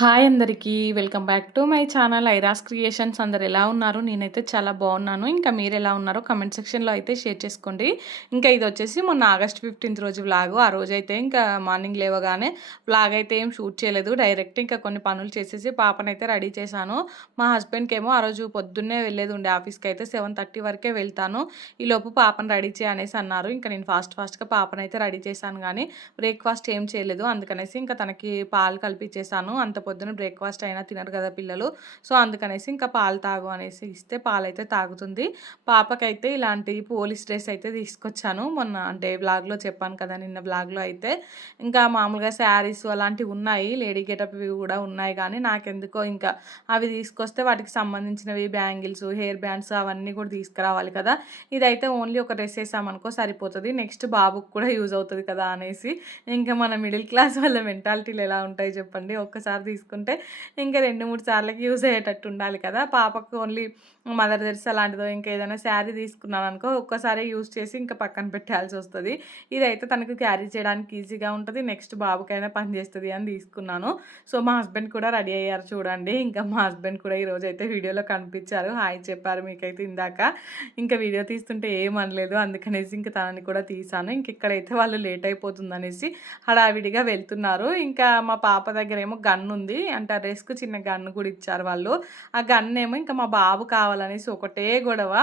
Hi అందరికీ welcome back to my channel ఐరాస్ creations. అందరు ఎలా ఉన్నారు? నేనైతే చాలా బాగున్నాను. ఇంకా మీరు ఎలా ఉన్నారో కమెంట్ సెక్షన్లో అయితే షేర్ చేసుకోండి. ఇంకా ఇది వచ్చేసి మొన్న ఆగస్ట్ ఫిఫ్టీన్త్ రోజు వ్లాగు. ఆ రోజు అయితే ఇంకా మార్నింగ్ లేవగానే వ్లాగ్ అయితే ఏం షూట్ చేయలేదు. డైరెక్ట్ ఇంకా కొన్ని పనులు చేసేసి పాపనైతే రెడీ చేశాను. మా హస్బెండ్కి ఏమో ఆ రోజు పొద్దున్నే వెళ్ళేది ఉండే ఆఫీస్కి అయితే సెవెన్ థర్టీ వరకే వెళ్తాను. ఈలోపు పాపను రెడీ చేయనేసి అన్నారు. ఇంకా నేను ఫాస్ట్ ఫాస్ట్గా పాపనైతే రెడీ చేశాను కానీ బ్రేక్ఫాస్ట్ ఏం చేయలేదు. అందుకనేసి ఇంకా తనకి పాలు కల్పించేశాను. అంత పొద్దున బ్రేక్ఫాస్ట్ అయినా తినరు కదా పిల్లలు. సో అందుకనేసి ఇంకా పాలు తాగు అనేసి ఇస్తే పాలైతే తాగుతుంది. పాపకైతే ఇలాంటి పోలీస్ డ్రెస్ అయితే తీసుకొచ్చాను. మొన్న అంటే బ్లాగ్లో చెప్పాను కదా నిన్న బ్లాగ్లో అయితే. ఇంకా మామూలుగా శారీస్ అలాంటివి ఉన్నాయి. లేడీ గెటప్ కూడా ఉన్నాయి కానీ నాకెందుకో ఇంకా అవి తీసుకొస్తే వాటికి సంబంధించినవి బ్యాంగిల్స్ హెయిర్ బ్యాండ్స్ అవన్నీ కూడా తీసుకురావాలి కదా. ఇదైతే ఓన్లీ ఒక డ్రెస్ వేసామనుకో సరిపోతుంది. నెక్స్ట్ బాబుకి కూడా యూజ్ అవుతుంది కదా అనేసి. ఇంకా మన మిడిల్ క్లాస్ వాళ్ళ మెంటాలిటీలు ఎలా ఉంటాయి చెప్పండి? ఒక్కసారి తీసుకుంటే ఇంకా రెండు మూడు సార్లకి యూజ్ అయ్యేటట్టు ఉండాలి కదా. పాపకు ఓన్లీ మదర్ డ్రెస్ అలాంటిదో ఇంకా ఏదైనా శారీ తీసుకున్నాను అనుకో ఒక్కసారి యూజ్ చేసి ఇంకా పక్కన పెట్టాల్సి వస్తుంది. ఇదైతే తనకు క్యారీ చేయడానికి ఈజీగా ఉంటుంది నెక్స్ట్ బాబుకైనా పని చేస్తుంది అని తీసుకున్నాను. సో మా హస్బెండ్ కూడా రెడీ అయ్యారు చూడండి. ఇంకా మా హస్బెండ్ కూడా ఈరోజు అయితే వీడియోలో కనిపించారు. హాయ్ చెప్పారు మీకైతే ఇందాక. ఇంకా వీడియో తీస్తుంటే ఏమనలేదు అందుకనేసి ఇంకా తనని కూడా తీసాను ఇంక ఇక్కడైతే వాళ్ళు లేట్ అయిపోతుంది అనేసి హడావిడిగా వెళ్తున్నారు. ఇంకా మా పాప దగ్గర ఏమో గన్ ఉంది. అంటే ఆ డ్రెస్కు చిన్న గన్ను కూడా ఇచ్చారు వాళ్ళు. ఆ గన్ ఏమో ఇంకా మా బాబు కావాలనేసి ఒకటే గొడవ.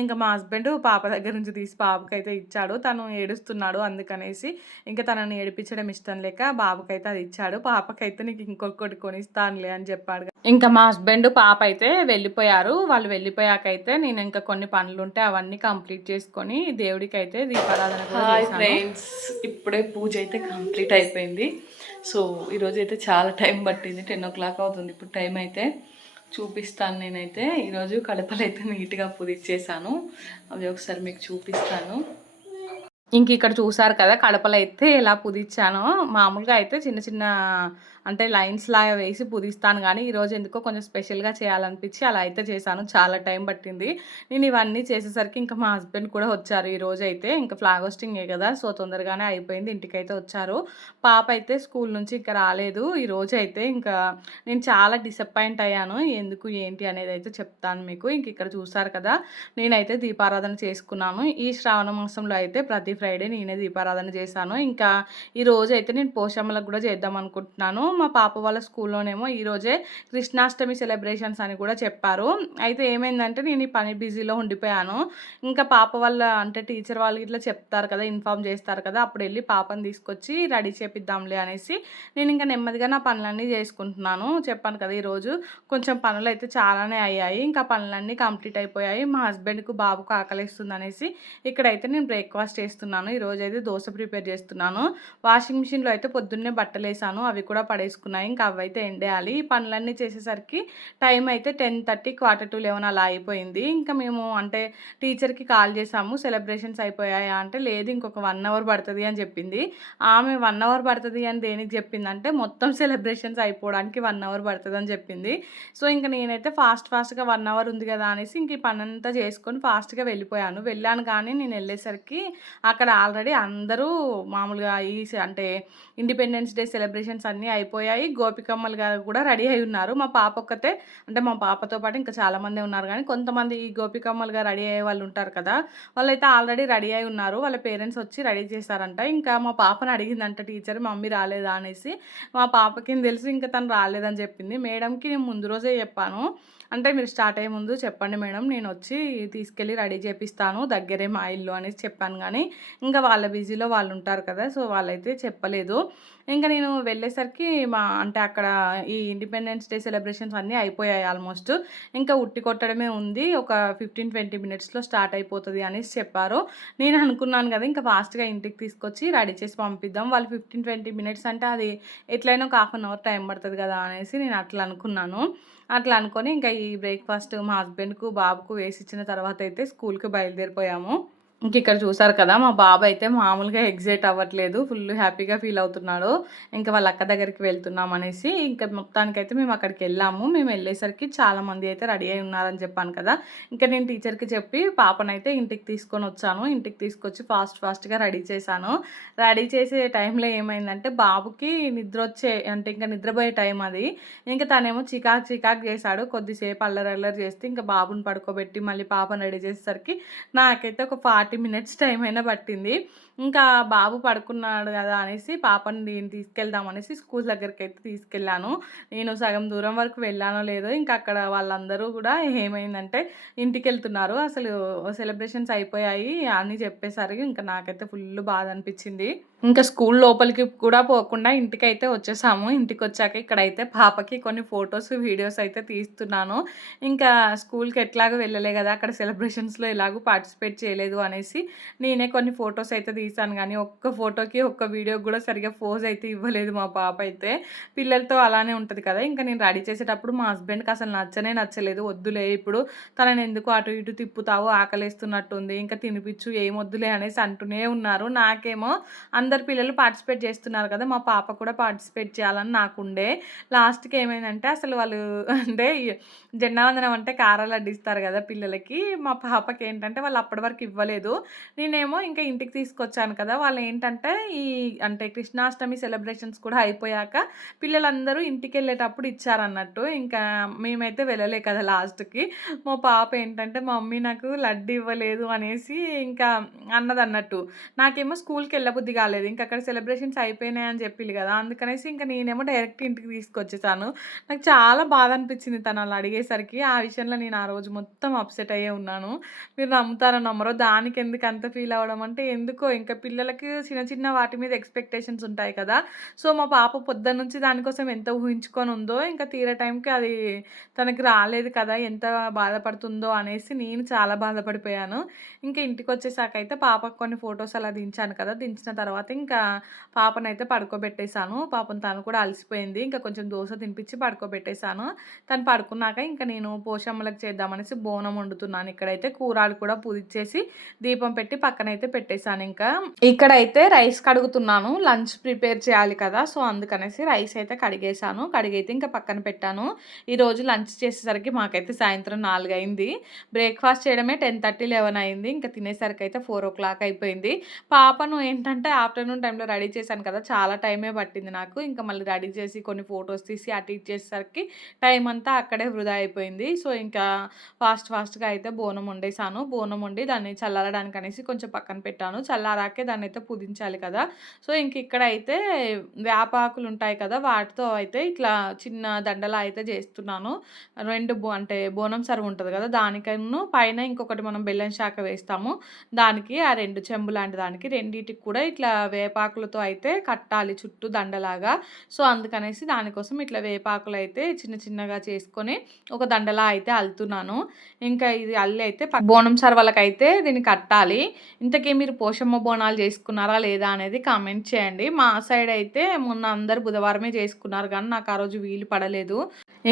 ఇంకా మా హస్బెండ్ పాప దగ్గర నుంచి తీసి పాపకైతే ఇచ్చాడు. తను ఏడుస్తున్నాడు అందుకనేసి ఇంకా తనని ఏడిపించడం ఇష్టం లేక బాబుకైతే అది ఇచ్చాడు. పాపకైతే నీకు ఇంకొకటి కొనిస్తానులే అని చెప్పాడు. ఇంకా మా హస్బెండ్ పాప అయితే వెళ్ళిపోయారు. వాళ్ళు వెళ్ళిపోయాకైతే నేను ఇంకా కొన్ని పనులు ఉంటే అవన్నీ కంప్లీట్ చేసుకొని దేవుడికి అయితే దీపారాధన ఫ్రెండ్స్ ఇప్పుడే పూజ అయితే కంప్లీట్ అయిపోయింది. సో ఈరోజు అయితే చాలా టైం పట్టింది. టెన్ ఓ క్లాక్ అవుతుంది. ఇప్పుడు టైం అయితే చూపిస్తాను నేనైతే. ఈరోజు కడపలు అయితే నీట్గా పుదిచ్చేసాను. అవి ఒకసారి మీకు చూపిస్తాను. ఇంక ఇక్కడ చూసారు కదా కడపలు అయితే ఎలా పుదిచ్చానో. మామూలుగా అయితే చిన్న చిన్న అంటే లైన్స్ లాగా వేసి పుదిస్తాను కానీ ఈరోజు ఎందుకో కొంచెం స్పెషల్గా చేయాలనిపించి అలా అయితే చేశాను. చాలా టైం పట్టింది. నేను ఇవన్నీ చేసేసరికి ఇంకా మా హస్బెండ్ కూడా వచ్చారు ఈరోజు అయితే. ఇంకా ఫ్లాగ్ హోస్టింగే కదా సో తొందరగానే అయిపోయింది. ఇంటికైతే వచ్చారు. పాప అయితే స్కూల్ నుంచి ఇంకా రాలేదు. ఈరోజు అయితే ఇంకా నేను చాలా డిసప్పాయింట్ అయ్యాను. ఎందుకు ఏంటి అనేది అయితే చెప్తాను మీకు. ఇంక ఇక్కడ చూసారు కదా నేనైతే దీపారాధన చేసుకున్నాను. ఈ శ్రావణ మాసంలో అయితే ప్రతి ఫ్రైడే నేనే దీపారాధన చేశాను. ఇంకా ఈ రోజు అయితే నేను పోషమ్మలకు కూడా చేద్దాం అనుకుంటున్నాను. మా పాప వాళ్ళ స్కూల్లోనేమో ఈరోజే కృష్ణాష్టమి సెలబ్రేషన్స్ అని కూడా చెప్పారు. అయితే ఏమైందంటే నేను ఈ పని బిజీలో ఉండిపోయాను. ఇంకా పాప వాళ్ళ అంటే టీచర్ వాళ్ళు ఇట్లా చెప్తారు కదా ఇన్ఫామ్ చేస్తారు కదా అప్పుడు వెళ్ళి పాపను తీసుకొచ్చి రెడీ చేపిద్దాంలే అనేసి నేను ఇంకా నెమ్మదిగా నా పనులన్నీ చేసుకుంటున్నాను. చెప్పాను కదా ఈరోజు కొంచెం పనులు అయితే చాలానే అయ్యాయి. ఇంకా పనులన్నీ కంప్లీట్ అయిపోయాయి. మా హస్బెండ్కు బాబుకు ఆకలిస్తుంది అనేసి ఇక్కడైతే నేను బ్రేక్ఫాస్ట్ చేస్తున్నాను. ఈరోజు అయితే దోశ ప్రిపేర్ చేస్తున్నాను. వాషింగ్ మిషన్లో అయితే పొద్దున్నే బట్టలు వేసాను అవి కూడా పడే వేసుకున్నాయి. ఇంకా అవైతే ఎండేయాలి. ఈ పనులన్నీ చేసేసరికి టైం అయితే ten thirty quarter to eleven అలా అయిపోయింది. ఇంకా మేము అంటే టీచర్కి కాల్ చేసాము. సెలబ్రేషన్స్ అయిపోయాయా అంటే లేదు ఇంకొక వన్ అవర్ పడుతుంది అని చెప్పింది. ఆమె వన్ అవర్ పడుతుంది అని దేనికి చెప్పిందంటే మొత్తం సెలబ్రేషన్స్ అయిపోవడానికి వన్ అవర్ పడుతుంది అని చెప్పింది. సో ఇంకా నేనైతే ఫాస్ట్ ఫాస్ట్గా వన్ అవర్ ఉంది కదా అనేసి ఇంక ఈ పని అంతా చేసుకొని ఫాస్ట్గా వెళ్ళిపోయాను. వెళ్ళాను కానీ నేను వెళ్ళేసరికి అక్కడ ఆల్రెడీ అందరూ మామూలుగా ఈ అంటే ఇండిపెండెన్స్ డే సెలబ్రేషన్స్ అన్నీ అయిపోయి అయిపోయాయి గోపికమ్మలు గారు కూడా రెడీ అయి ఉన్నారు. మా పాప ఒక్కతే అంటే మా పాపతో పాటు ఇంకా చాలామంది ఉన్నారు. కానీ కొంతమంది ఈ గోపికమ్మలుగా రెడీ అయ్యే వాళ్ళు ఉంటారు కదా వాళ్ళైతే ఆల్రెడీ రెడీ అయి ఉన్నారు. వాళ్ళ పేరెంట్స్ వచ్చి రెడీ చేశారంట. ఇంకా మా పాపను అడిగిందంట టీచర్ మమ్మీ రాలేదా? అనేసి. మా పాపకి తెలుసు ఇంకా తను రాలేదని చెప్పింది. మేడంకి నేను ముందు రోజే చెప్పాను. అంటే మీరు స్టార్ట్ అయ్యే ముందు చెప్పండి మేడం నేను వచ్చి తీసుకెళ్ళి రెడీ చేపిస్తాను దగ్గరే మా ఇల్లు అనేసి చెప్పాను కానీ ఇంకా వాళ్ళ బిజీలో వాళ్ళు ఉంటారు కదా సో వాళ్ళైతే చెప్పలేదు. ఇంకా నేను వెళ్ళేసరికి మా అంటే అక్కడ ఈ ఇండిపెండెన్స్ డే సెలబ్రేషన్స్ అన్నీ అయిపోయాయి ఆల్మోస్ట్ ఇంకా ఉట్టి కొట్టడమే ఉంది ఒక ఫిఫ్టీన్ ట్వంటీ మినిట్స్లో స్టార్ట్ అయిపోతుంది అనేసి చెప్పారు. నేను అనుకున్నాను కదా ఇంకా ఫాస్ట్గా ఇంటికి తీసుకొచ్చి రెడీ చేసి పంపిద్దాం. వాళ్ళు ఫిఫ్టీన్ ట్వంటీ మినిట్స్ అంటే అది ఎట్లయినా ఒక హాఫ్ అన్ అవర్ టైం పడుతుంది కదా అనేసి నేను అట్లా అనుకున్నాను. అట్లా అనుకొని ఇంకా ఈ బ్రేక్ఫాస్ట్ మా హస్బెండ్కు బాబుకు వేసి ఇచ్చిన తర్వాత అయితే స్కూల్కి బయలుదేరిపోయాము. ఇంక ఇక్కడ చూసారు కదా మా బాబు అయితే మామూలుగా ఎగ్జైట్ అవ్వట్లేదు ఫుల్ హ్యాపీగా ఫీల్ అవుతున్నాడు. ఇంకా వాళ్ళ అక్క దగ్గరికి వెళ్తున్నాం అనేసి ఇంకా మొత్తానికైతే మేము అక్కడికి వెళ్ళాము. మేము వెళ్ళేసరికి చాలా మంది అయితే రెడీ అయి ఉన్నారని చెప్పాను కదా. ఇంకా నేను టీచర్కి చెప్పి పాపనైతే ఇంటికి తీసుకొని వచ్చాను ఇంటికి తీసుకొచ్చి ఫాస్ట్ ఫాస్ట్గా రెడీ చేశాను. రెడీ చేసే టైంలో ఏమైందంటే బాబుకి నిద్ర వచ్చే అంటే ఇంకా నిద్రపోయే టైం అది. ఇంకా తనేమో చికాక్ చికాక్ చేశాడు కొద్దిసేపు అల్లరి అల్లరి చేస్తే ఇంకా బాబుని పడుకోబెట్టి మళ్ళీ పాపను రెడీ చేసేసరికి నాకైతే ఒక ఫార్టీ మినిట్స్ టైం అయినా పట్టింది. ఇంకా బాబు పడుకున్నాడు కదా అనేసి పాపని నేను తీసుకెళ్దాం అనేసి స్కూల్ దగ్గరికి అయితే తీసుకెళ్ళాను. నేను సగం దూరం వరకు వెళ్ళానో లేదో ఇంకా అక్కడ వాళ్ళందరూ కూడా ఏమైందంటే ఇంటికి వెళ్తున్నారు అసలు సెలబ్రేషన్స్ అయిపోయాయి అని చెప్పేసరికి ఇంకా నాకైతే ఫుల్ బాధ అనిపించింది. ఇంకా స్కూల్ లోపలికి కూడా పోకుండా ఇంటికైతే వచ్చేసాము. ఇంటికి వచ్చాక ఇక్కడైతే పాపకి కొన్ని ఫొటోస్ వీడియోస్ అయితే తీస్తున్నాను. ఇంకా స్కూల్కి ఎట్లాగో వెళ్ళలే కదా అక్కడ సెలబ్రేషన్స్లో ఎలాగో పార్టిసిపేట్ చేయలేదు అనేసి నేనే కొన్ని ఫొటోస్ అయితే తీసాను కానీ ఒక్క ఫోటోకి ఒక్క వీడియోకి కూడా సరిగ్గా ఫోజ్ అయితే ఇవ్వలేదు మా పాప అయితే. పిల్లలతో అలానే ఉంటుంది కదా ఇంకా నేను రెడీ చేసేటప్పుడు మా హస్బెండ్కి అసలు నచ్చనే నచ్చలేదు. వద్దులే ఇప్పుడు తనని ఎందుకు అటు ఇటు తిప్పుతావు ఆకలేస్తున్నట్టుంది. ఇంకా తినిపించు ఏం వద్దులే అనేసి అంటూనే ఉన్నారు. నాకేమో అందరు పిల్లలు పార్టిసిపేట్ చేస్తున్నారు కదా మా పాప కూడా పార్టిసిపేట్ చేయాలని నాకుండే. లాస్ట్కి ఏమైందంటే అసలు వాళ్ళు అంటే జెండావందనం అంటే కారాలు అడ్డిస్తారు కదా పిల్లలకి. మా పాపకి ఏంటంటే వాళ్ళు అప్పటి వరకు ఇవ్వలేదు. నేనేమో ఇంకా ఇంటికి తీసుకొచ్చాను కదా వాళ్ళు ఏంటంటే ఈ అంటే కృష్ణాష్టమి సెలబ్రేషన్స్ కూడా అయిపోయాక పిల్లలందరూ ఇంటికి వెళ్ళేటప్పుడు ఇచ్చారన్నట్టు. ఇంకా మేమైతే వెళ్ళలే కదా లాస్ట్కి. మా పాప ఏంటంటే మా మమ్మీ నాకు లడ్డు ఇవ్వలేదు అనేసి ఇంకా అన్నదన్నట్టు. నాకేమో స్కూల్కి వెళ్ళబుద్ధి కాలేదు. ఇంకా అక్కడ సెలబ్రేషన్స్ అయిపోయినాయి అని చెప్పింది కదా. అందుకనేసి ఇంకా నేనేమో డైరెక్ట్ ఇంటికి తీసుకొచ్చేసాను. నాకు చాలా బాధ అనిపించింది తను అలా అడిగేసరికి. ఆ విషయంలో నేను ఆ రోజు మొత్తం అప్సెట్ అయ్యే ఉన్నాను. మీరు నమ్ముతారో నమ్మరో దానికి ఎందుకు అంత ఫీల్ అవ్వడం అంటే ఎందుకో ఇంకా పిల్లలకి చిన్న చిన్న వాటి మీద ఎక్స్పెక్టేషన్స్ ఉంటాయి కదా. సో మా పాప పొద్దున్న నుంచి దానికోసం ఎంత ఊహించుకొని ఉందో ఇంకా తీరే టైంకి అది తనకి రాలేదు కదా ఎంత బాధపడుతుందో అనేసి నేను చాలా బాధపడిపోయాను. ఇంకా ఇంటికి వచ్చేసాక అయితే పాపకు కొన్ని ఫొటోస్ అలా దించాను కదా. దించిన తర్వాత ఇంకా పాపనైతే పడుకోబెట్టేశాను. పాపం తను కూడా అలసిపోయింది. ఇంకా కొంచెం దోశ తినిపించి పడుకోబెట్టేశాను. తను పడుకున్నాక ఇంకా నేను పోషమ్మలకు చేద్దామనేసి బోనం వండుతున్నాను. ఇక్కడైతే కూరలు కూడా పూదిచ్చేసి దీపం పెట్టి పక్కనైతే పెట్టేశాను ఇంకా. ఇక్కడైతే రైస్ కడుగుతున్నాను. లంచ్ ప్రిపేర్ చేయాలి కదా సో అందుకనేసి రైస్ అయితే కడిగేశాను. కడిగైతే ఇంకా పక్కన పెట్టాను. ఈరోజు లంచ్ చేసేసరికి మాకైతే సాయంత్రం నాలుగు అయింది. బ్రేక్ఫాస్ట్ చేయడమే టెన్ థర్టీ లెవెన్ అయింది. ఇంకా తినేసరికి అయితే ఫోర్ ఓ క్లాక్ అయిపోయింది. పాపను ఏంటంటే ఆఫ్టర్నూన్ టైంలో రెడీ చేశాను కదా చాలా టైమే పట్టింది నాకు. ఇంకా మళ్ళీ రెడీ చేసి కొన్ని ఫొటోస్ తీసి అటు ఇటు చేసేసరికి టైం అంతా అక్కడే వృధా అయిపోయింది. సో ఇంకా ఫాస్ట్ ఫాస్ట్గా అయితే బోనం వండేసాను. బోనం వండి దాన్ని చల్లారడానికి అనేసి కొంచెం పక్కన పెట్టాను. చల్లారాకే దాన్ని అయితే పుదించాలి కదా. సో ఇంక ఇక్కడ అయితే వేపాకులు ఉంటాయి కదా వాటితో అయితే ఇట్లా చిన్న దండలా అయితే చేస్తున్నాను. రెండు బో అంటే బోనం సర్వ్ ఉంటుంది కదా దానికను పైన ఇంకొకటి మనం బెల్లం శాఖ వేస్తాము. దానికి ఆ రెండు చెంబు లాంటి దానికి రెండింటికి కూడా ఇట్లా వేపాకులతో అయితే కట్టాలి చుట్టూ దండలాగా. సో అందుకనేసి దానికోసం ఇట్లా వేపాకులు అయితే చిన్న చిన్నగా చేసుకొని ఒక దండలా అయితే అల్లుతున్నాను. ఇంకా ఇది అల్లి అయితే బోనం సర్వలకైతే దీన్ని కట్టాలి. ఇంతకీ మీరు పోషమ్మ బోనాలు చేసుకున్నారా లేదా అనేది కామెంట్ చేయండి. మా సైడ్ అయితే మొన్న అందరు బుధవారమే చేసుకున్నారు కానీ నాకు ఆ రోజు వీలు పడలేదు.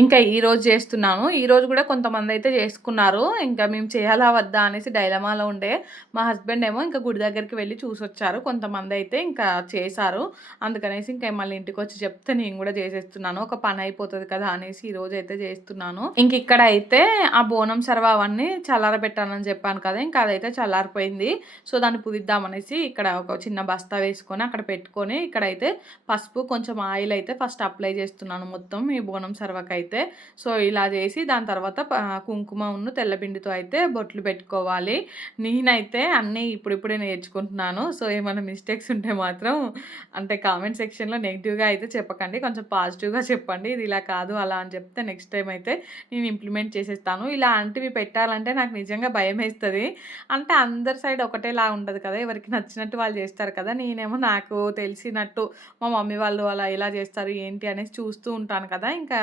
ఇంకా ఈరోజు చేస్తున్నాను. ఈరోజు కూడా కొంతమంది అయితే చేసుకున్నారు. ఇంకా మేము చేయాలా వద్దా అనేసి డైలమాలో ఉండే మా హస్బెండ్ ఏమో ఇంకా గుడి దగ్గరికి వెళ్ళి చూసొచ్చారు. కొంతమంది అయితే ఇంకా చేశారు. అందుకనేసి ఇంకా మళ్ళీ ఇంటికి వచ్చి చెప్తే నేను కూడా చేసేస్తున్నాను. ఒక పని అయిపోతుంది కదా అనేసి ఈరోజు అయితే చేస్తున్నాను. ఇంక ఇక్కడ అయితే ఆ బోనం సర్వ అవన్నీ చల్లారబెట్టానని చెప్పాను కదా ఇంకా అదైతే చల్లారిపోయింది. సో దాన్ని పుదిద్దామనేసి ఇక్కడ ఒక చిన్న బస్తా వేసుకొని అక్కడ పెట్టుకొని ఇక్కడైతే పసుపు కొంచెం ఆయిల్ అయితే ఫస్ట్ అప్లై చేస్తున్నాను మొత్తం ఈ బోనం సర్వకైతే. అయితే. సో ఇలా చేసి దాని తర్వాత కుంకుమ ఉన్న తెల్లపిండితో అయితే బొట్లు పెట్టుకోవాలి. నేనైతే అన్నీ ఇప్పుడిప్పుడే నేర్చుకుంటున్నాను. సో ఏమైనా మిస్టేక్స్ ఉంటే మాత్రం అంటే కామెంట్ సెక్షన్లో నెగిటివ్గా అయితే చెప్పకండి. కొంచెం పాజిటివ్గా చెప్పండి. ఇది ఇలా కాదు అలా అని చెప్తే నెక్స్ట్ టైం అయితే నేను ఇంప్లిమెంట్ చేసేస్తాను. ఇలాంటివి పెట్టాలంటే నాకు నిజంగా భయం వేస్తుంది. అంటే అందరి సైడ్ ఒకటేలా ఉండదు కదా. ఎవరికి నచ్చినట్టు వాళ్ళు చేస్తారు కదా. నేనేమో నాకు తెలిసినట్టు మా మమ్మీ వాళ్ళు అలా ఎలా చేస్తారు ఏంటి అనేసి చూస్తూ ఉంటాను కదా. ఇంకా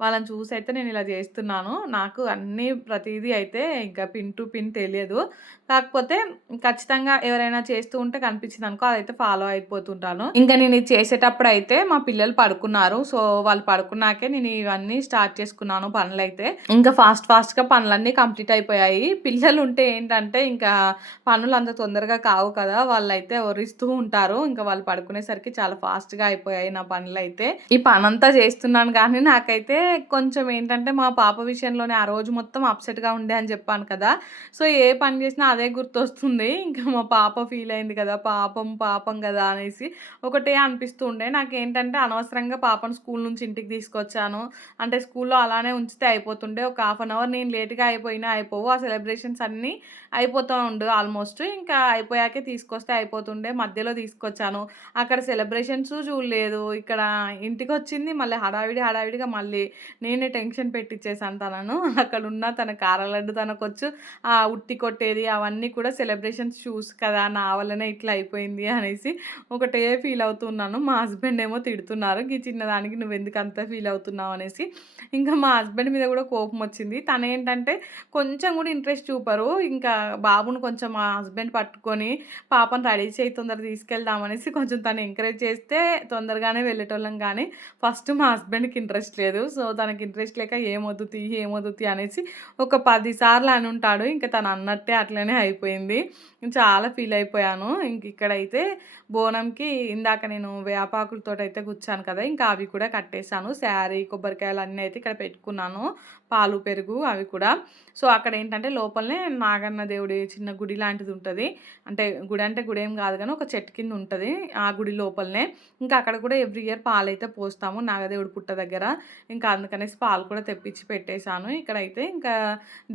వాళ్ళని చూసి అయితే నేను ఇలా చేస్తున్నాను. నాకు అన్నీ ప్రతిదీ అయితే ఇంకా పిన్ టు పిన్ తెలియదు. కాకపోతే ఖచ్చితంగా ఎవరైనా చేస్తూ ఉంటే కనిపించింది అనుకో అదైతే ఫాలో అయిపోతుంటాను. ఇంకా నేను ఇది చేసేటప్పుడు అయితే మా పిల్లలు పడుకున్నారు. సో వాళ్ళు పడుకున్నాకే నేను ఇవన్నీ స్టార్ట్ చేసుకున్నాను పనులు అయితే ఇంకా ఫాస్ట్ ఫాస్ట్గా పనులన్నీ కంప్లీట్ అయిపోయాయి. పిల్లలు ఉంటే ఏంటంటే ఇంకా పనులు అంత తొందరగా కావు కదా. వాళ్ళు అయితే ఒరిస్తూ ఉంటారు. ఇంకా వాళ్ళు పడుకునేసరికి చాలా ఫాస్ట్గా అయిపోయాయి నా పనులు అయితే ఈ పనంతా చేస్తున్నాను కానీ నాకైతే కొంచెం ఏంటంటే మా పాప విషయంలోనే ఆ రోజు మొత్తం అప్సెట్గా ఉండే అని చెప్పాను కదా. సో ఏ పని చేసినా అదే గుర్తొస్తుంది. ఇంకా మా పాప ఫీల్ అయింది కదా పాపం పాపం కదా అనేసి ఒకటే అనిపిస్తూ ఉండే. నాకు ఏంటంటే అనవసరంగా పాపను స్కూల్ నుంచి ఇంటికి తీసుకొచ్చాను. అంటే స్కూల్లో అలానే ఉంచితే అయిపోతుండే. ఒక హాఫ్ అన్ అవర్ నేను లేట్గా అయిపోయినా అయిపోవు. ఆ సెలబ్రేషన్స్ అన్నీ అయిపోతూ ఉండు ఆల్మోస్ట్. ఇంకా అయిపోయాకే తీసుకొస్తే అయిపోతుండే. మధ్యలో తీసుకొచ్చాను. అక్కడ సెలబ్రేషన్స్ చూడలేదు. ఇక్కడ ఇంటికి వచ్చింది మళ్ళీ హడావిడి హడావిడిగా మళ్ళీ నేనే టెన్షన్ పెట్టించేసాను తనను. అక్కడ ఉన్న తన కారలడ్డు తనకొచ్చు. ఆ ఉట్టి కొట్టేది అవన్నీ కూడా సెలబ్రేషన్స్ చూసి కదా నా వల్లనే ఇట్లా అయిపోయింది అనేసి ఒకటే ఫీల్ అవుతున్నాను. మా హస్బెండ్ ఏమో తిడుతున్నారు. ఈ చిన్నదానికి నువ్వు ఎందుకు అంత ఫీల్ అవుతున్నావు అనేసి. ఇంకా మా హస్బెండ్ మీద కూడా కోపం వచ్చింది తను ఏంటంటే కొంచెం కూడా ఇంట్రెస్ట్ చూపరు. ఇంకా బాబును కొంచెం మా హస్బెండ్ పట్టుకొని పాపను రెడీ చేయి తొందరగా తీసుకెళ్దామనేసి కొంచెం తను ఎంకరేజ్ చేస్తే తొందరగానే వెళ్ళేటోళ్ళం. కానీ ఫస్ట్ మా హస్బెండ్కి ఇంట్రెస్ట్ లేదు. సో తనకి ఇంట్రెస్ట్ లేక ఏమొద్దు తీ అనేసి ఒక పది సార్లు అని ఉంటాడు. ఇంకా తను అన్నట్టే అట్లనే అయిపోయింది. చాలా ఫీల్ అయిపోయాను. ఇంక ఇక్కడైతే బోనంకి ఇందాక నేను వేపాకులతో అయితే కూర్చాను కదా ఇంకా అవి కూడా కట్టేశాను. శారీ కొబ్బరికాయలు అన్నీ అయితే ఇక్కడ పెట్టుకున్నాను. పాలు పెరుగు అవి కూడా. సో అక్కడ ఏంటంటే లోపలనే నాగన్న దేవుడి చిన్న గుడి లాంటిది ఉంటుంది. అంటే గుడి అంటే గుడి ఏం కాదు కానీ ఒక చెట్టు కింద ఉంటుంది ఆ గుడి లోపలనే. ఇంకా అక్కడ కూడా ఎవ్రీ ఇయర్ పాలు అయితే పోస్తాము నాగదేవుడి పుట్ట దగ్గర. ఇంకా అందుకనేసి పాలు కూడా తెప్పించి పెట్టేశాను. ఇక్కడైతే ఇంకా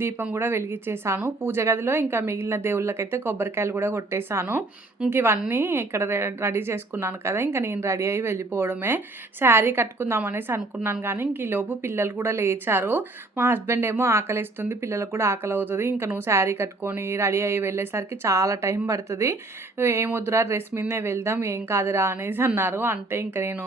దీపం కూడా వెలిగించేసాను పూజ గదిలో ఇంకా మిగిలిన దేవుళ్ళకైతే కొబ్బరికాయలు కూడా కొట్టేశాను. ఇంక ఇవన్నీ ఇక్కడ రెడీ చేసుకున్నాను కదా ఇంకా నేను రెడీ అయ్యి వెళ్ళిపోవడమే. శారీ కట్టుకుందాం అనేసి అనుకున్నాను కానీ ఇంక ఈలోపు పిల్లలు కూడా లేచారు. మా హస్బెండ్ ఏమో ఆకలిస్తుంది పిల్లలకు కూడా ఆకలి అవుతుంది ఇంకా నువ్వు శారీ కట్టుకొని రెడీ అయ్యి వెళ్ళేసరికి చాలా టైం పడుతుంది. ఏమొద్దురా డ్రెస్ మీదనే వెళ్దాం ఏం కాదురా అనేసి అన్నారు. అంటే ఇంకా నేను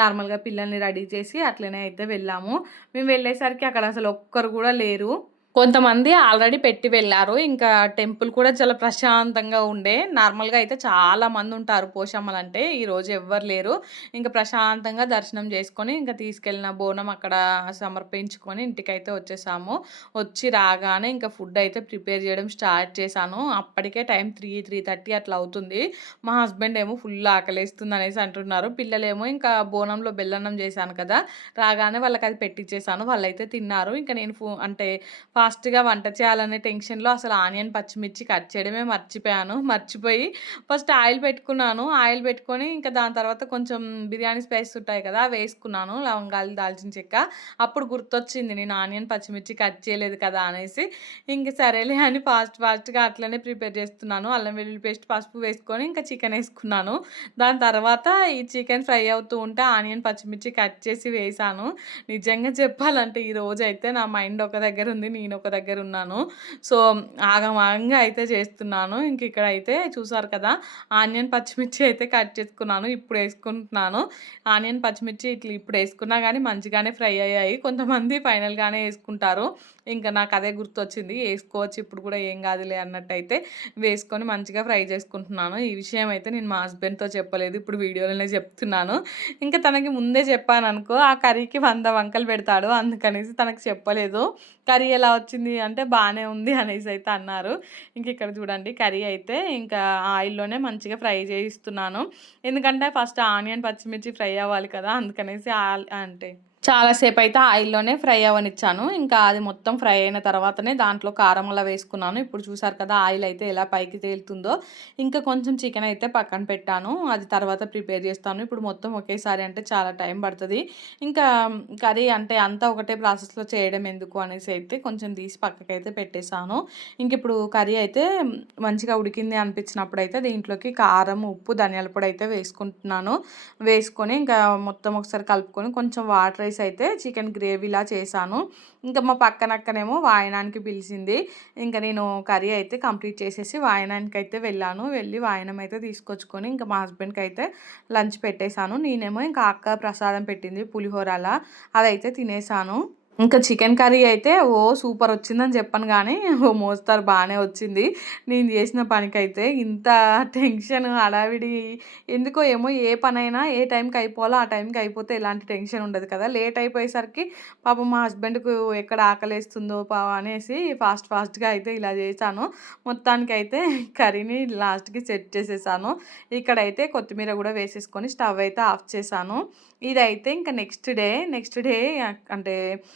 నార్మల్గా పిల్లల్ని రెడీ చేసి అట్లనే అయితే వెళ్ళాము. మేము వెళ్ళేసరికి అక్కడ అసలు ఒక్కరు కూడా లేరు. కొంతమంది ఆల్రెడీ పెట్టి వెళ్ళారు. ఇంకా టెంపుల్ కూడా చాలా ప్రశాంతంగా ఉండే. నార్మల్గా అయితే చాలా మంది ఉంటారు పోషమ్మలు అంటే. ఈరోజు ఎవ్వరు లేరు. ఇంకా ప్రశాంతంగా దర్శనం చేసుకొని ఇంకా తీసుకెళ్ళిన బోనం అక్కడ సమర్పించుకొని ఇంటికైతే వచ్చేసాము. వచ్చి రాగానే ఇంకా ఫుడ్ అయితే ప్రిపేర్ చేయడం స్టార్ట్ చేశాను. అప్పటికే టైం త్రీ త్రీ థర్టీ అట్లా అవుతుంది. మా హస్బెండ్ ఏమో ఫుల్ ఆకలేస్తుంది అనేసి అంటున్నారు. పిల్లలేమో ఇంకా బోనంలో బెల్లన్నం చేశాను కదా. రాగానే వాళ్ళకి అది పెట్టించేసాను వాళ్ళైతే తిన్నారు. ఇంకా నేను ఫో అంటే ఫాస్ట్గా వంట చేయాలనే టెన్షన్లో అసలు ఆనియన్ పచ్చిమిర్చి కట్ చేయడమే మర్చిపోయాను. మర్చిపోయి ఫస్ట్ ఆయిల్ పెట్టుకున్నాను. ఆయిల్ పెట్టుకొని ఇంకా దాని తర్వాత కొంచెం బిర్యానీ స్పైస్ ఉంటాయి కదా వేసుకున్నాను. లవంగాలు దాల్చిన చెక్క. అప్పుడు గుర్తొచ్చింది నేను ఆనియన్ పచ్చిమిర్చి కట్ చేయలేదు కదా అనేసి. ఇంక సరేలే అని ఫాస్ట్ ఫాస్ట్గా అట్లనే ప్రిపేర్ చేస్తున్నాను. అల్లం వెల్లుల్లి పేస్ట్ పసుపు వేసుకొని ఇంకా చికెన్ వేసుకున్నాను. దాని తర్వాత ఈ చికెన్ ఫ్రై అవుతూ ఉంటే ఆనియన్ పచ్చిమిర్చి కట్ చేసి వేసాను నిజంగా చెప్పాలంటే ఈ రోజు అయితే నా మైండ్ ఒక దగ్గర ఉంది. నేను నేను ఒక దగ్గర ఉన్నాను సో ఆగమాగంగా అయితే చేస్తున్నాను. ఇంక ఇక్కడ అయితే చూసారు కదా ఆనియన్ పచ్చిమిర్చి అయితే కట్ చేసుకున్నాను ఇప్పుడు వేసుకుంటున్నాను. ఆనియన్ పచ్చిమిర్చి ఇట్లా ఇప్పుడు వేసుకున్నా కానీ మంచిగానే ఫ్రై అయ్యాయి. కొంతమంది ఫైనల్గానే వేసుకుంటారు. ఇంకా నాకు అదే గుర్తొచ్చింది. వేసుకోవచ్చు ఇప్పుడు కూడా ఏం కాదులే అన్నట్టయితే వేసుకొని మంచిగా ఫ్రై చేసుకుంటున్నాను. ఈ విషయం అయితే నేను మా హస్బెండ్తో చెప్పలేదు. ఇప్పుడు వీడియోలోనే చెప్తున్నాను. ఇంకా తనకి ముందే చెప్పాను అనుకో ఆ కర్రీకి వంద వంకలు పెడతాడు. అందుకనేసి తనకు చెప్పలేదు. కర్రీ ఎలా వచ్చింది అంటే బాగానే ఉంది అనేసి అయితే అన్నారు. ఇంక ఇక్కడ చూడండి కర్రీ అయితే ఇంకా ఆయిల్లోనే మంచిగా ఫ్రై చేయిస్తున్నాను. ఎందుకంటే ఫస్ట్ ఆనియన్ పచ్చిమిర్చి ఫ్రై అవ్వాలి కదా అందుకనేసి అంటే చాలాసేపు అయితే ఆయిల్లోనే ఫ్రై అవ్వనిచ్చాను ఇంకా అది మొత్తం ఫ్రై అయిన తర్వాతనే దాంట్లో కారం అలా వేసుకున్నాను. ఇప్పుడు చూసారు కదా ఆయిల్ అయితే ఎలా పైకి తేలుతుందో. ఇంకా కొంచెం చికెన్ అయితే పక్కన పెట్టాను. అది తర్వాత ప్రిపేర్ చేస్తాను. ఇప్పుడు మొత్తం ఒకేసారి అంటే చాలా టైం పడుతుంది. ఇంకా కర్రీ అంటే అంతా ఒకటే ప్రాసెస్లో చేయడం ఎందుకు అనేసి అయితే కొంచెం తీసి పక్కకైతే పెట్టేశాను. ఇంక ఇప్పుడు కర్రీ అయితే మంచిగా ఉడికింది అనిపించినప్పుడు అయితే దీంట్లోకి కారం ఉప్పు ధనియాల పొడి అయితే వేసుకుంటున్నాను. వేసుకొని ఇంకా మొత్తం ఒకసారి కలుపుకొని కొంచెం వాటర్ రైస్ అయితే చికెన్ గ్రేవీలా చేశాను. ఇంకా మా పక్కనక్కనేమో వాయనానికి పిలిచింది. ఇంకా నేను కర్రీ అయితే కంప్లీట్ చేసేసి వాయనానికి అయితే వెళ్ళాను. వెళ్ళి వాయనం అయితే తీసుకొచ్చుకొని ఇంకా మా హస్బెండ్కి అయితే లంచ్ పెట్టేశాను. నేనేమో ఇంకా అక్క ప్రసాదం పెట్టింది పులిహోర అలా అదైతే తినేసాను ఇంకా చికెన్ కర్రీ అయితే ఓ సూపర్ వచ్చిందని చెప్పను కానీ ఓ మోస్తారు బాగానే వచ్చింది. నేను చేసిన పనికైతే ఇంత టెన్షన్ హడావిడి ఎందుకో ఏమో ఏ పనైనా ఏ టైంకి అయిపోవాలో ఆ టైంకి అయిపోతే ఎలాంటి టెన్షన్ ఉండదు కదా. లేట్ అయిపోయేసరికి పాపం మా హస్బెండ్కు ఎక్కడ ఆకలేస్తుందో పా అనేసి ఫాస్ట్ ఫాస్ట్గా అయితే ఇలా చేశాను. మొత్తానికి అయితే కర్రీని లాస్ట్కి సెట్ చేసేసాను. ఇక్కడైతే కొత్తిమీర కూడా వేసేసుకొని స్టవ్ అయితే ఆఫ్ చేశాను. ఇదైతే ఇంకా నెక్స్ట్ డే నెక్స్ట్ డే అంటే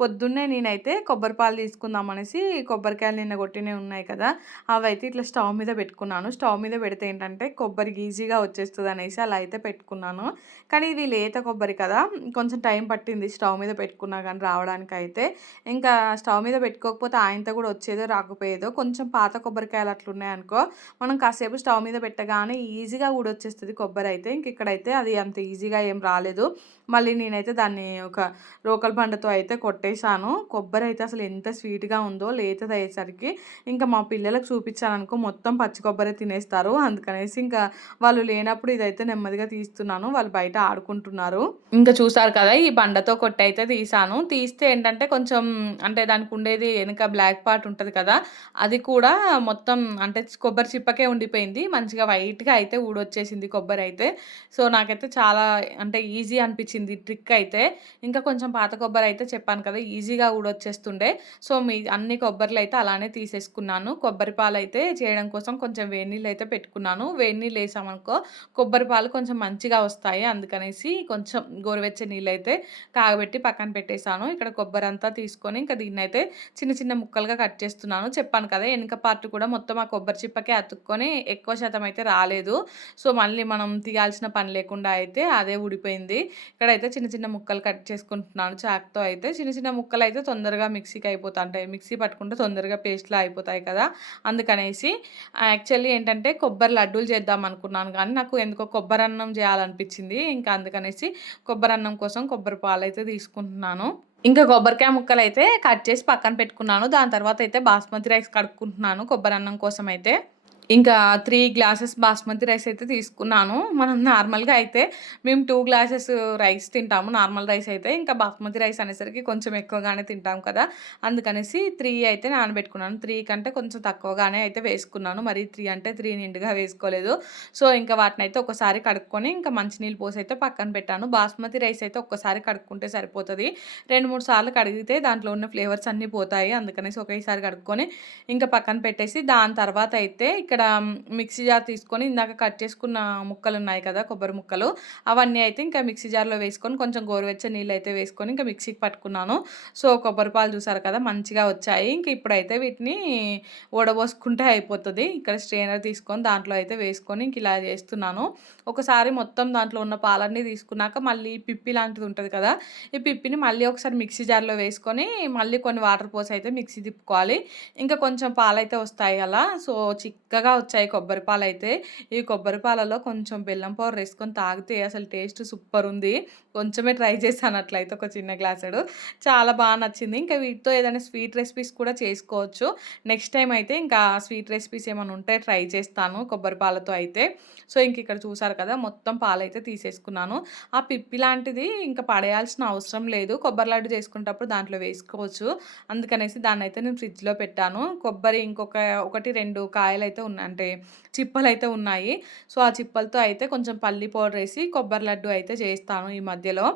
పొద్దున్నే నేనైతే కొబ్బరి పాలు తీసుకుందాం అనేసి కొబ్బరికాయలు నిన్న కొట్టినవి ఉన్నాయి కదా అవి అయితే ఇట్లా స్టవ్ మీద పెట్టుకున్నాను. స్టవ్ మీద పెడితే ఏంటంటే కొబ్బరికి ఈజీగా వచ్చేస్తుంది అనేసి అలా అయితే పెట్టుకున్నాను. కానీ ఇది లేత కొబ్బరి కదా కొంచెం టైం పట్టింది స్టవ్ మీద పెట్టుకున్నా కానీ రావడానికి అయితే ఇంకా స్టవ్ మీద పెట్టుకోకపోతే ఆయనతో కూడా వచ్చేదో రాకపోయేదో కొంచెం పాత కొబ్బరికాయలు అట్లున్నాయి అనుకో మనం కాసేపు స్టవ్ మీద పెట్టగానే ఈజీగా కూడా వచ్చేస్తుంది కొబ్బరి అయితే. ఇంక ఇక్కడైతే అది అంత ఈజీగా ఏం రాలేదు. మళ్ళీ నేనైతే దాన్ని ఒక రోకల్ బండతో అయితే కొట్టేశాను. కొబ్బరి అయితే అసలు ఎంత స్వీట్గా ఉందో లేతది అయ్యేసరికి ఇంకా మా పిల్లలకు చూపించాను అనుకో మొత్తం పచ్చి కొబ్బరి తినేస్తారు. అందుకనేసి ఇంకా వాళ్ళు లేనప్పుడు ఇదైతే నెమ్మదిగా తీస్తున్నాను. వాళ్ళు బయట ఆడుకుంటున్నారు. ఇంకా చూసారు కదా ఈ బండతో కొట్టి అయితే తీసాను తీస్తే ఏంటంటే కొంచెం అంటే దానికి ఉండేది వెనుక బ్లాక్ పార్ట్ ఉంటుంది కదా అది కూడా మొత్తం అంటే కొబ్బరి చిప్పకే ఉండిపోయింది. మంచిగా వైట్గా అయితే ఊడొచ్చేసింది కొబ్బరి అయితే సో నాకైతే చాలా అంటే ఈజీ అనిపించింది ట్రిక్ అయితే. ఇంకా కొంచెం పాత కొబ్బరి అయితే చెప్పాను కదా ఈజీగా ఊడొచ్చేస్తుండే సో మీ అన్ని కొబ్బరిలు అయితే అలానే తీసేసుకున్నాను. కొబ్బరి పాలు అయితే చేయడం కోసం కొంచెం వేడి నీళ్ళు అయితే పెట్టుకున్నాను. వేడి నీళ్ళు వేసామనుకో కొబ్బరి పాలు కొంచెం మంచిగా వస్తాయి. అందుకనేసి కొంచెం గోరువెచ్చని నీళ్ళు అయితే కాగబెట్టి పక్కన పెట్టేశాను. ఇక్కడ కొబ్బరి అంతా తీసుకొని ఇంకా దీన్ని అయితే చిన్న చిన్న ముక్కలుగా కట్ చేస్తున్నాను. చెప్పాను కదా వెనుక పార్ట్ కూడా మొత్తం ఆ కొబ్బరి చిప్పకే అతుక్కొని ఎక్కువ శాతం అయితే రాలేదు. సో మళ్ళీ మనం తీయాల్సిన పని లేకుండా అయితే అదే ఊడిపోయింది. ఇక్కడైతే చిన్న చిన్న ముక్కలు కట్ చేసుకుంటున్నాను చాక్తో అయితే. చిన్న చిన్న చిన్న ముక్కలు అయితే తొందరగా మిక్సీకి అయిపోతాయి మిక్సీ పట్టుకుంటే తొందరగా పేస్ట్లా అయిపోతాయి కదా. అందుకనేసి యాక్చువల్లీ ఏంటంటే కొబ్బరి లడ్డూలు చేద్దాం అనుకున్నాను కానీ నాకు ఎందుకో కొబ్బరి అన్నం చేయాలనిపించింది. ఇంకా అందుకనేసి కొబ్బరి అన్నం కోసం కొబ్బరి పాలు అయితే తీసుకుంటున్నాను. ఇంకా కొబ్బరికాయ ముక్కలు అయితే కట్ చేసి పక్కన పెట్టుకున్నాను. దాని తర్వాత అయితే బాస్మతి రైస్ కడుక్కుంటున్నాను కొబ్బరి అన్నం కోసం అయితే ఇంకా త్రీ గ్లాసెస్ బాస్మతి రైస్ అయితే తీసుకున్నాను. మనం నార్మల్గా అయితే మేము టూ గ్లాసెస్ రైస్ తింటాము. నార్మల్ రైస్ అయితే ఇంకా బాస్మతి రైస్ అనేసరికి కొంచెం ఎక్కువగానే తింటాం కదా. అందుకనేసి త్రీ అయితే నానబెట్టుకున్నాను. త్రీ కంటే కొంచెం తక్కువగానే అయితే వేసుకున్నాను. మరి త్రీ అంటే త్రీ నిండుగా వేసుకోలేదు. సో ఇంకా వాటిని అయితే ఒకసారి కడుక్కొని ఇంకా మంచినీళ్ళు పోసి అయితే పక్కన పెట్టాను. బాస్మతి రైస్ అయితే ఒక్కసారి కడుక్కుంటే సరిపోతుంది. రెండు మూడు సార్లు కడిగితే దాంట్లో ఉన్న ఫ్లేవర్స్ అన్నీ పోతాయి. అందుకనేసి ఒకేసారి కడుక్కొని ఇంకా పక్కన పెట్టేసి దాని తర్వాత అయితే ఇక్కడ ఇక్కడ మిక్సీ జార్ తీసుకొని ఇందాక కట్ చేసుకున్న ముక్కలు ఉన్నాయి కదా కొబ్బరి ముక్కలు. అవన్నీ అయితే ఇంకా మిక్సీ జార్లో వేసుకొని కొంచెం గోరువెచ్చ నీళ్ళు అయితే వేసుకొని ఇంకా మిక్సీకి పట్టుకున్నాను. సో కొబ్బరి పాలు చూసారు కదా మంచిగా వచ్చాయి. ఇంక ఇప్పుడైతే వీటిని ఓడబోసుకుంటే అయిపోతుంది. ఇక్కడ స్ట్రెయినర్ తీసుకొని దాంట్లో అయితే వేసుకొని ఇంక ఇలా చేస్తున్నాను. ఒకసారి మొత్తం దాంట్లో ఉన్న పాలన్నీ తీసుకున్నాక మళ్ళీ పిప్పి లాంటిది ఉంటుంది కదా ఈ పిప్పిని మళ్ళీ ఒకసారి మిక్సీ జార్లో వేసుకొని మళ్ళీ కొన్ని వాటర్ పోసి అయితే మిక్సీ తిప్పుకోవాలి. ఇంకా కొంచెం పాలైతే వస్తాయి అలా. సో చిక్కగా చక్కగా వచ్చాయి కొబ్బరి పాలు అయితే ఈ కొబ్బరి పాలలో కొంచెం బెల్లం పౌడర్ వేసుకొని తాగితే అసలు టేస్ట్ సూపర్ ఉంది. కొంచెమే ట్రై చేశాను అట్లయితే ఒక చిన్న గ్లాసుడు. చాలా బాగా నచ్చింది. ఇంకా వీటితో ఏదైనా స్వీట్ రెసిపీస్ కూడా చేసుకోవచ్చు. నెక్స్ట్ టైం అయితే ఇంకా స్వీట్ రెసిపీస్ ఏమైనా ఉంటే ట్రై చేస్తాను కొబ్బరి పాలతో అయితే. సో ఇంక ఇక్కడ చూసారు కదా మొత్తం పాలైతే తీసేసుకున్నాను. ఆ పిప్పి లాంటిది ఇంకా పడేయాల్సిన అవసరం లేదు. కొబ్బరి లడ్డు చేసుకునేటప్పుడు దాంట్లో వేసుకోవచ్చు. అందుకనేసి దాన్ని అయితే నేను ఫ్రిడ్జ్లో పెట్టాను. కొబ్బరి ఇంకొక ఒకటి రెండు కాయలు అయితే ఉన్నాయి అంటే చిప్పలు అయితే ఉన్నాయి. సో ఆ చిప్పలతో అయితే కొంచెం పల్లి పౌడర్ వేసి కొబ్బరి లడ్డు అయితే చేస్తాను ఈ మధ్యలో.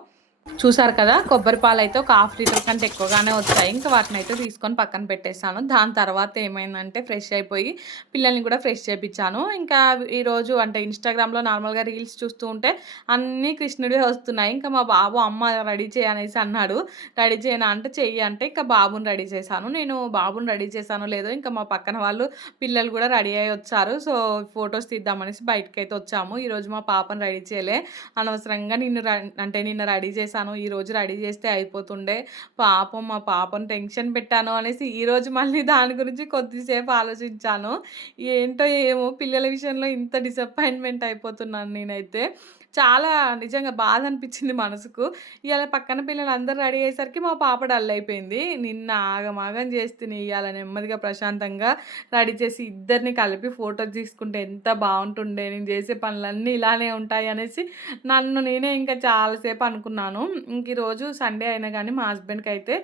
చూసారు కదా కొబ్బరి పాలు అయితే ఒక హాఫ్ లీటర్ కంటే ఎక్కువగానే వచ్చాయి ఇంకా వాటిని అయితే తీసుకొని పక్కన పెట్టేశాను. దాని తర్వాత ఏమైందంటే ఫ్రెష్ అయిపోయి పిల్లల్ని కూడా ఫ్రెష్ చేయించాను ఇంకా ఈరోజు అంటే ఇన్స్టాగ్రామ్లో నార్మల్గా రీల్స్ చూస్తూ ఉంటే అన్నీ కృష్ణుడే వస్తున్నాయి. ఇంకా మా బాబు అమ్మ రెడీ చేయనేసి అన్నాడు. రెడీ చేయనా అంటే చెయ్యి అంటే ఇంకా బాబుని రెడీ చేశాను. నేను బాబుని రెడీ చేశాను లేదో ఇంకా మా పక్కన వాళ్ళు పిల్లలు కూడా రెడీ అయ్యి వచ్చారు. సో ఫొటోస్ తీద్దామనేసి బయటకి అయితే వచ్చాము ఈరోజు మా పాపను రెడీ చేయలే. అనవసరంగా నిన్ను అంటే నిన్న రెడీ చేశాను చేశాను ఈరోజు రెడీ చేస్తే అయిపోతుండే. పాపం మా పాపను టెన్షన్ పెట్టాను అనేసి ఈరోజు మళ్ళీ దాని గురించి కొద్దిసేపు ఆలోచించాను. ఏంటో ఏమో పిల్లల విషయంలో ఇంత డిసప్పాయింట్మెంట్ అయిపోతున్నాను నేనైతే. చాలా నిజంగా బాధ అనిపించింది మనసుకు. ఇయాల పక్కన పిల్లలు అందరూ రెడీ అయ్యేసరికి మా పాప డల్ అయిపోయింది. నిన్న ఆగమాగం చేస్తిని ఇవాళ నెమ్మదిగా ప్రశాంతంగా రెడీ చేసి ఇద్దరిని కలిపి ఫోటోస్ తీసుకుంటే ఎంత బాగుంటుండే నేను చేసే పనులన్నీ ఇలానే ఉంటాయి అనేసి నన్ను నేనే ఇంకా చాలాసేపు అనుకున్నాను. ఇంక ఈరోజు సండే అయినా కానీ మా హస్బెండ్కి అయితే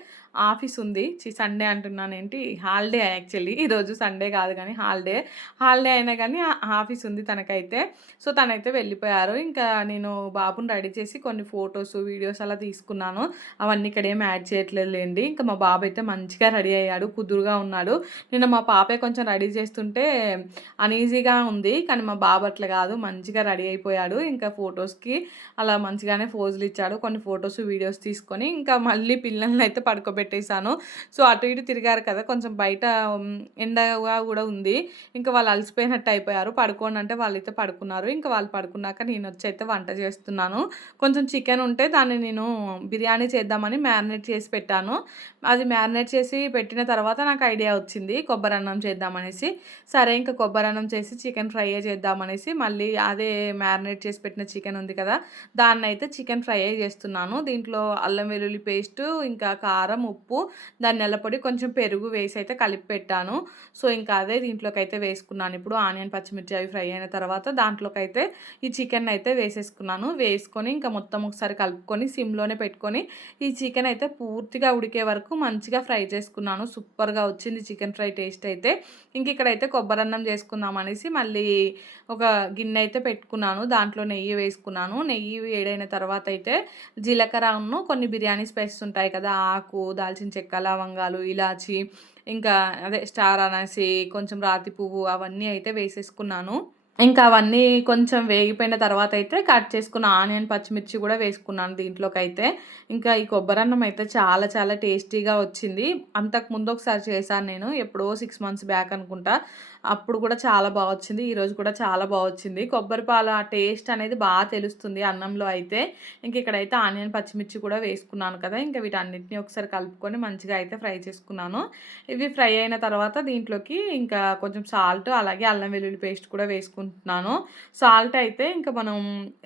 ఆఫీస్ ఉంది. చి సండే అంటున్నానేంటి హాలిడే యాక్చువల్లీ. ఈరోజు సండే కాదు కానీ హాలిడే. హాలిడే అయినా కానీ ఆఫీస్ ఉంది తనకైతే. సో, తనైతే వెళ్ళిపోయారు. ఇంకా నేను బాబుని రెడీ చేసి కొన్ని ఫొటోస్ వీడియోస్ అలా తీసుకున్నాను. అవన్నీ ఇక్కడేం యాడ్ చేయట్లేదులెండి. ఇంకా మా బాబు అయితే మంచిగా రెడీ అయ్యాడు. కుదురుగా ఉన్నాడు. నిన్న మా పాపే కొంచెం రెడీ చేస్తుంటే అన్‌ఈజీగా ఉంది. కానీ మా బాబు అట్లా కాదు. మంచిగా రెడీ అయిపోయాడు. ఇంకా ఫొటోస్కి అలా మంచిగానే ఫోజులు ఇచ్చాడు. కొన్ని ఫొటోస్ వీడియోస్ తీసుకొని ఇంకా మళ్ళీ పిల్లల్ని అయితే పెట్టేశాను సో, అటు ఇటు తిరిగారు కదా! కొంచెం బయట ఎండగా కూడా ఉంది. ఇంకా వాళ్ళు అలసిపోయినట్టు అయిపోయారు. పడుకోండి అంటే వాళ్ళైతే పడుకున్నారు. ఇంకా వాళ్ళు పడుకున్నాక నేను వచ్చి అయితే వంట చేస్తున్నాను. కొంచెం చికెన్ ఉంటే దాన్ని నేను బిర్యానీ చేద్దామని మ్యారినేట్ చేసి పెట్టాను. అది మ్యారినేట్ చేసి పెట్టిన తర్వాత నాకు ఐడియా వచ్చింది. కొబ్బరి అన్నం చేద్దామనేసి. సరే ఇంకా కొబ్బరి అన్నం చేసి చికెన్ ఫ్రై చేద్దామనేసి మళ్ళీ అదే మ్యారినేట్ చేసి పెట్టిన చికెన్ ఉంది కదా! దాన్నైతే చికెన్ ఫ్రై చేస్తున్నాను. దీంట్లో అల్లం వెల్లుల్లి పేస్టు, ఇంకా కారం, ఉప్పు, ధనియాల నిలబడి కొంచెం పెరుగు వేసి అయితే కలిపి పెట్టాను. సో, ఇంకా అదే దీంట్లోకైతే వేసుకున్నాను. ఇప్పుడు ఆనియన్, పచ్చిమిర్చి అవి ఫ్రై అయిన తర్వాత దాంట్లోకైతే ఈ చికెన్ అయితే వేసేసుకున్నాను. వేసుకొని ఇంకా మొత్తం ఒకసారి కలుపుకొని సిమ్‌లోనే పెట్టుకొని ఈ చికెన్ అయితే పూర్తిగా ఉడికే వరకు మంచిగా ఫ్రై చేసుకున్నాను. సూపర్‌గా వచ్చింది చికెన్ ఫ్రై టేస్ట్ అయితే. ఇంక ఇక్కడైతే కొబ్బరన్నం చేసుకుందాం అనేసి మళ్ళీ ఒక గిన్నె అయితే పెట్టుకున్నాను. దాంట్లో నెయ్యి వేసుకున్నాను. నెయ్యి వేడైన తర్వాత అయితే జీలకర్రను కొన్ని బిర్యానీ స్పైసెస్ ఉంటాయి కదా! ఆకు, దాల్చిన చెక్క, లవంగాలు, ఇలాచి ఇంకా అదే స్టార్ అనేసి కొంచెం రాతి పువ్వు అవన్నీ అయితే వేసేసుకున్నాను. ఇంకా అవన్నీ కొంచెం వేగిపోయిన తర్వాత అయితే కట్ చేసుకున్న ఆనియన్, పచ్చిమిర్చి కూడా వేసుకున్నాను దీంట్లోకి అయితే ఇంకా ఈ కొబ్బరన్నం అయితే చాలా చాలా టేస్టీగా వచ్చింది. అంతకు ముందు ఒకసారి చేశాను నేను. ఎప్పుడో సిక్స్ మంత్స్ బ్యాక్ అనుకుంటా. అప్పుడు కూడా చాలా బాగా వచ్చింది. ఈరోజు కూడా చాలా బాగా వచ్చింది. కొబ్బరిపాల ఆ టేస్ట్ అనేది బాగా తెలుస్తుంది అన్నంలో అయితే. ఇంక ఇక్కడైతే ఆనియన్, పచ్చిమిర్చి కూడా వేసుకున్నాను కదా! ఇంకా వీటన్నిటిని ఒకసారి కలుపుకొని మంచిగా అయితే ఫ్రై చేసుకున్నాను. ఇవి ఫ్రై అయిన తర్వాత దీంట్లోకి ఇంకా కొంచెం సాల్ట్ అలాగే అల్లం వెల్లుల్లి పేస్ట్ కూడా వేసుకుంటున్నాను. సాల్ట్ అయితే ఇంకా మనం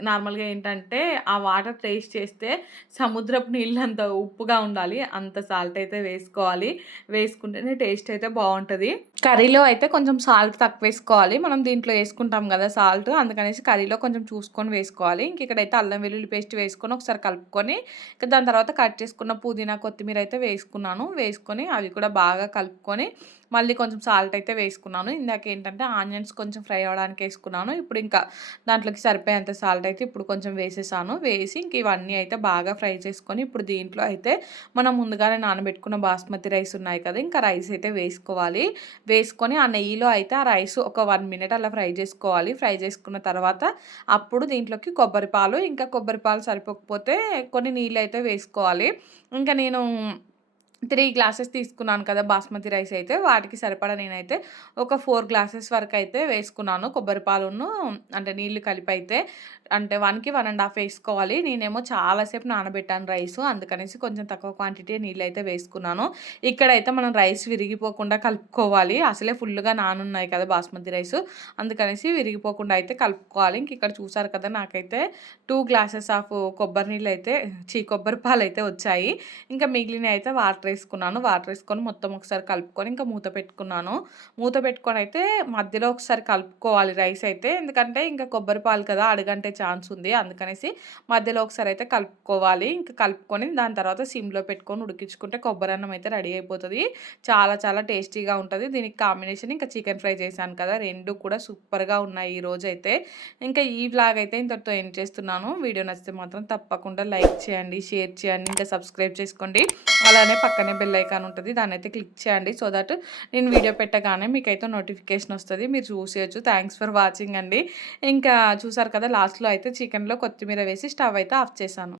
నార్మల్‌గా ఏంటంటే ఆ వాటర్ టేస్ట్ చేస్తే సముద్రపు నీళ్ళు అంత ఉప్పుగా ఉండాలి. అంత సాల్ట్ అయితే వేసుకోవాలి. వేసుకుంటేనే టేస్ట్ అయితే బాగుంటుంది కర్రీలో అయితే కొంచెం సాల్ట్ తక్కువ వేసుకోవాలి మనం దీంట్లో వేసుకుంటాం కదా సాల్ట్. అందుకనేసి కర్రీలో కొంచెం చూసుకొని వేసుకోవాలి. ఇంక ఇక్కడైతే అల్లం వెల్లుల్లి పేస్ట్ వేసుకొని ఒకసారి కలుపుకొని ఇక దాని తర్వాత కట్ చేసుకున్న పుదీనా, కొత్తిమీర అయితే వేసుకున్నాను. వేసుకొని అవి కూడా బాగా కలుపుకొని మళ్ళీ కొంచెం సాల్ట్ అయితే వేసుకున్నాను. ఇందాక ఏంటంటే ఆనియన్స్ కొంచెం ఫ్రై అవ్వడానికి వేసుకున్నాను. ఇప్పుడు ఇంకా దాంట్లోకి సరిపోయేంత సాల్ట్ అయితే ఇప్పుడు కొంచెం వేసేసాను. వేసి ఇంక ఇవన్నీ అయితే బాగా ఫ్రై చేసుకొని ఇప్పుడు దీంట్లో అయితే మనం ముందుగానే నానబెట్టుకున్న బాస్మతి రైస్ ఉన్నాయి కదా! ఇంకా రైస్ అయితే వేసుకోవాలి. వేసుకొని ఆ నెయ్యిలో అయితే ఆ రైస్ ఒక వన్ మినిట్ అలా ఫ్రై చేసుకోవాలి. ఫ్రై చేసుకున్న తర్వాత అప్పుడు దీంట్లోకి కొబ్బరి పాలు, ఇంకా కొబ్బరి పాలు సరిపోకపోతే కొన్ని నీళ్ళు అయితే వేసుకోవాలి. ఇంకా నేను త్రీ గ్లాసెస్ తీసుకున్నాను కదా! బాస్మతి రైస్ అయితే వాటికి సరిపడా నేనైతే ఒక ఫోర్ గ్లాసెస్ వరకు అయితే వేసుకున్నాను. కొబ్బరి పాలును అంటే నీళ్ళు కలిపి అయితే. అంటే 1కి 1 ½ వేసుకోవాలి. నేనేమో చాలాసేపు నానబెట్టాను రైస్ అందుకనేసి కొంచెం తక్కువ క్వాంటిటీ నీళ్ళు అయితే వేసుకున్నాను. ఇక్కడైతే మనం రైస్ విరిగిపోకుండా కలుపుకోవాలి. అసలే ఫుల్‌గా నానున్నాయి కదా! బాస్మతి రైస్ అందుకనేసి విరిగిపోకుండా అయితే కలుపుకోవాలి. ఇంక ఇక్కడ చూసారు కదా! నాకైతే టూ గ్లాసెస్ ఆఫ్ కొబ్బరి నీళ్ళు అయితే చీ కొబ్బరి అయితే వచ్చాయి. ఇంకా మిగిలిన అయితే వాటర్ వేసుకున్నాను. వాటర్ వేసుకొని మొత్తం ఒకసారి కలుపుకొని ఇంకా మూత పెట్టుకున్నాను. మూత పెట్టుకొని అయితే మధ్యలో ఒకసారి కలుపుకోవాలి రైస్ అయితే. ఎందుకంటే ఇంకా కొబ్బరి పాలు కదా! అడగంటే ఛాన్స్ ఉంది. అందుకనేసి మధ్యలో ఒకసారి అయితే కలుపుకోవాలి. ఇంకా కలుపుకొని దాని తర్వాత సిమ్‌లో పెట్టుకొని ఉడికించుకుంటే కొబ్బరి అన్నం అయితే రెడీ అయిపోతుంది చాలా చాలా టేస్టీగా ఉంటుంది దీనికి కాంబినేషన్ ఇంకా చికెన్ ఫ్రై చేశాను కదా! రెండు కూడా సూపర్‌గా ఉన్నాయి ఈరోజైతే. ఇంకా ఈ బ్లాగ్ అయితే ఇంతటితో ఎండ్ చేస్తున్నాను. వీడియో నచ్చితే మాత్రం తప్పకుండా లైక్ చేయండి, షేర్ చేయండి, ఇంకా సబ్స్క్రైబ్ చేసుకోండి. అలానే పక్క పక్కనే బెల్ ఐకాన్ దాని అయితే క్లిక్ చేయండి. సో దట్ నేను వీడియో పెట్టగానే మీకైతే నోటిఫికేషన్ వస్తుంది మీరు చూసేయచ్చు థ్యాంక్స్ ఫర్ వాచింగ్ అండి. ఇంకా చూసారు కదా! లాస్ట్‌లో అయితే చికెన్‌లో కొత్తిమీర వేసి స్టవ్ అయితే ఆఫ్ చేశాను.